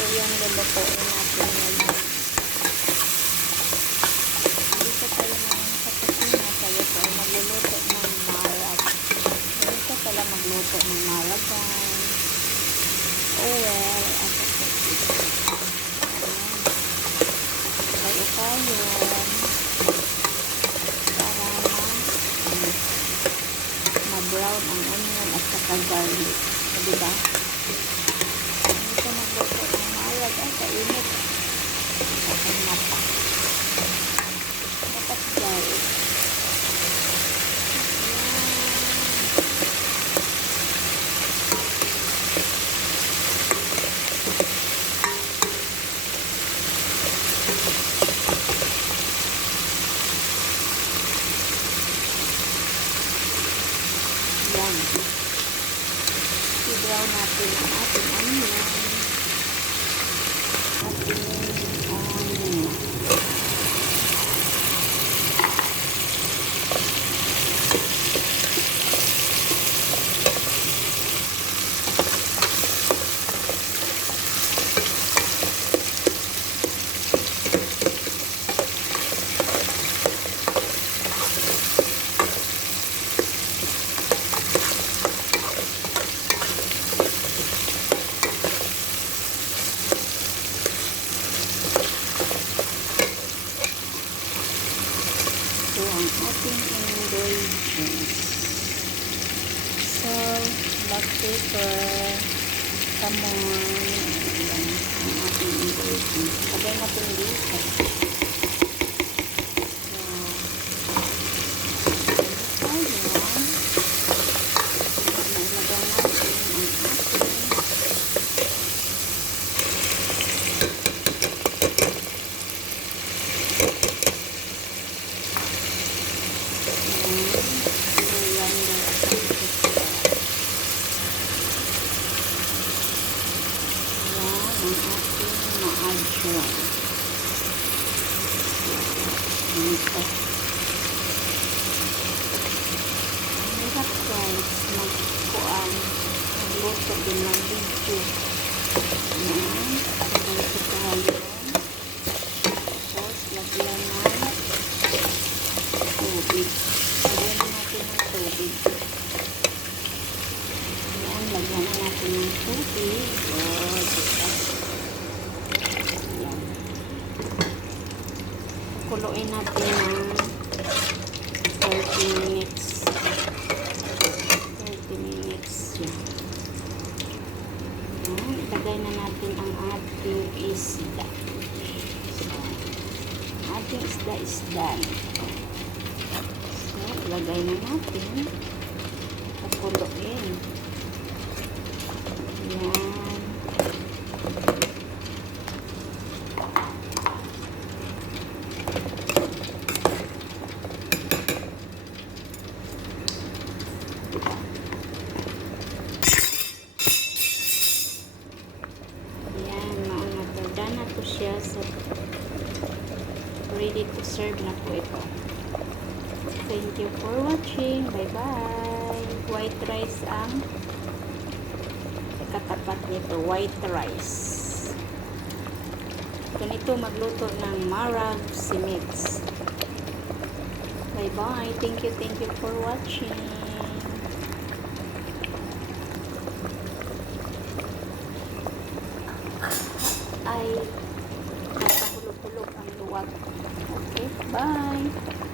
So, yan lulutuin natin ngayon. Dito tayo ngayon sa kusina. Tayo ay magluluto ng marag. Dito pala magluto ng marag. Oh well, ako po dito. Tayo. Para ma-brown ang onion at saka garlic. O, diba? Dito magluto ng marag. Ang kainit. Ang mata. Dapat garlic. Yan. Yan. I-brown natin ang ating onion. Ating ating ingredients. Salt, black pepper, kamon, ang ating ingredients. Lagay natin dito. So, ayan. Nailagay natin ang ating coriander at saka Yan ang ating ma-adjoin. Dito. Ang hirap guys, magkuan, ng video. Yan. Sabay ko tayo. Tapos, lagyan ng tubig. Lagyan na natin ng tubig. Ayan, lagyan na natin ng tubig. Oh, diba? Ayan. Kuluin natin ng 30 minutes. 30 minutes. Yan. Ayan, ilagay na natin ang ating isda. So, ating isda is done. So, ilagay na natin. Pakuloyin. Yan. Yan, mauna to. To siya. So, ready to serve na po ito. Thank you for watching. Bye-bye. White rice ang katapat nito. White rice. Ganito magluto ng marag simits. Bye-bye. Thank you, thank you for watching. Ay, bye.